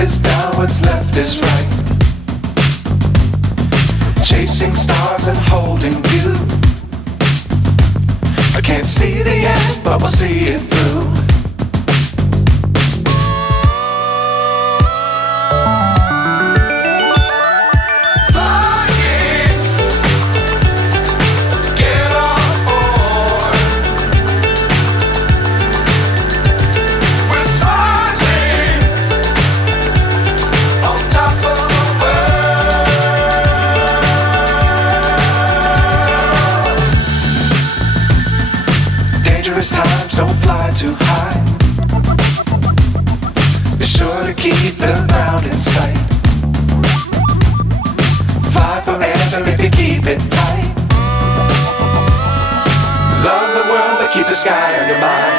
is down, what's left is right. Chasing stars and holding you. I can't see the end, but we'll see it through. Times don't fly too high. Be sure to keep the ground in sight. Fly forever if you keep it tight. Love the world but keep the sky on your mind.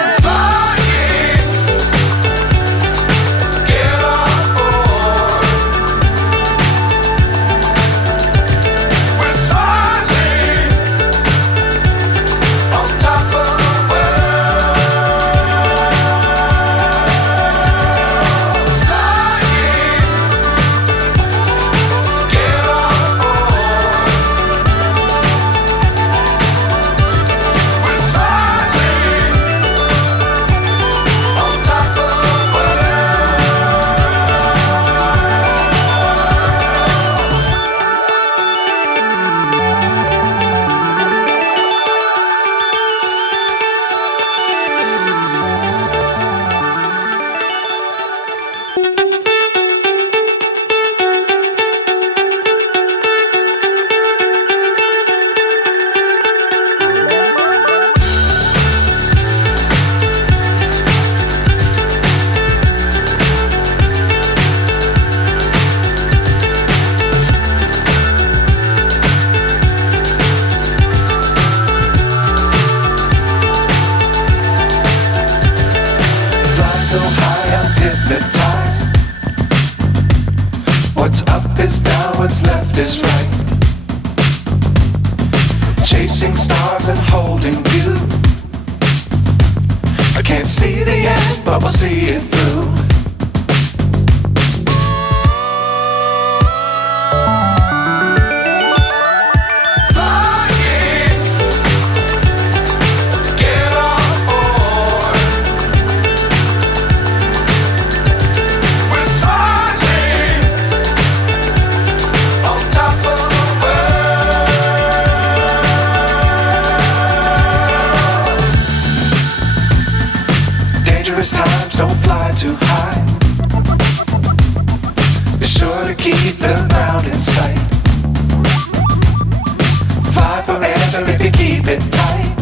So high I'm hypnotized. What's up is down, what's left is right. Chasing stars and holding you. I can't see the end, but we'll see it through. Times don't fly too high. Be sure to keep the ground in sight. Fly forever if you keep it tight.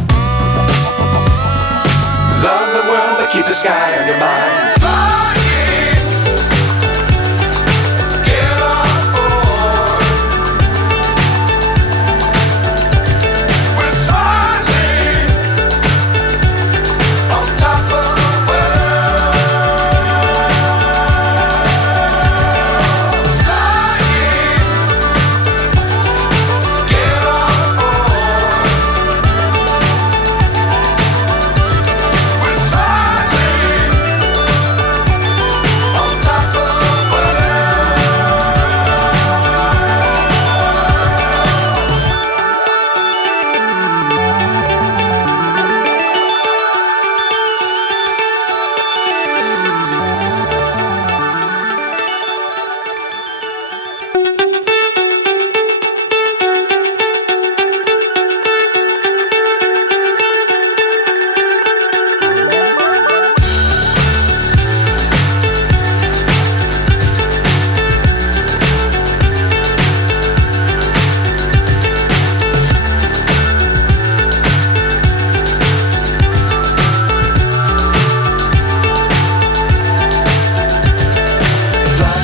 Love the world but keep the sky on your mind.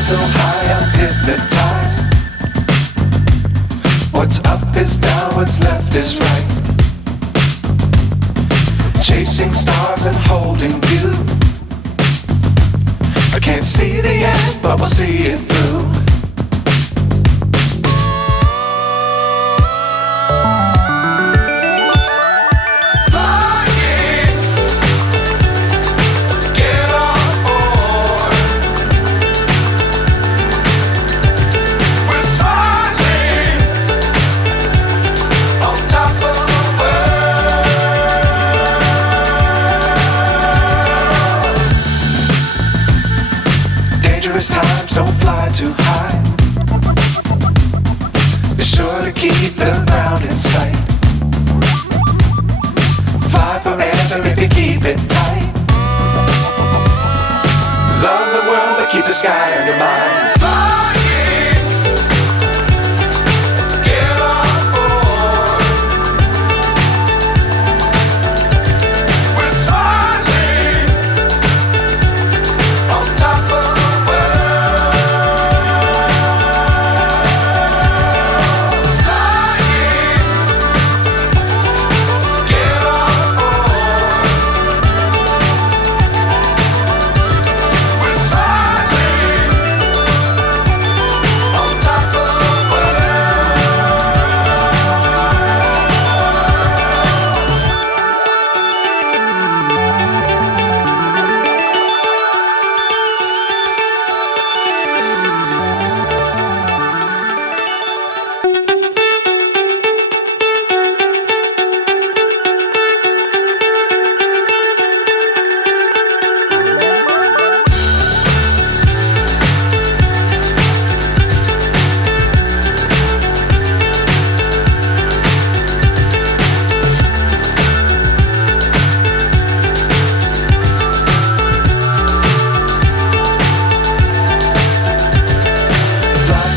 So high I'm hypnotized. What's up is down, what's left is right. Chasing stars and holding you. I can't see the end, but we'll see it through. times don't fly too high. Be sure to keep the ground in sight. Fly forever if you keep it tight. Love the world but keep the sky on your mind.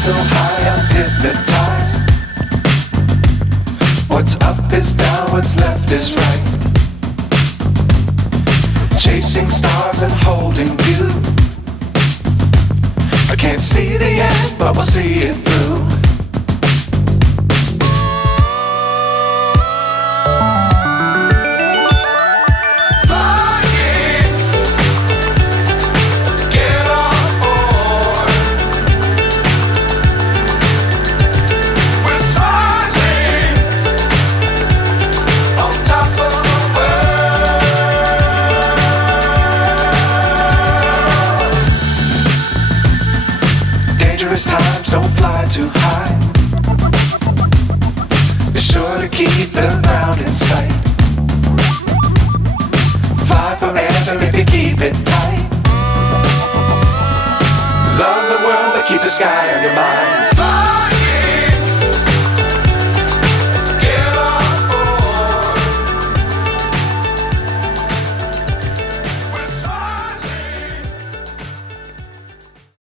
So high I'm hypnotized. What's up is down, what's left is right. Chasing stars and holding you. I can't see the end, but we'll see it through. Times don't fly too high. Be sure to keep the ground in sight. Fly forever if you keep it tight. Love the world but keep the sky on your mind.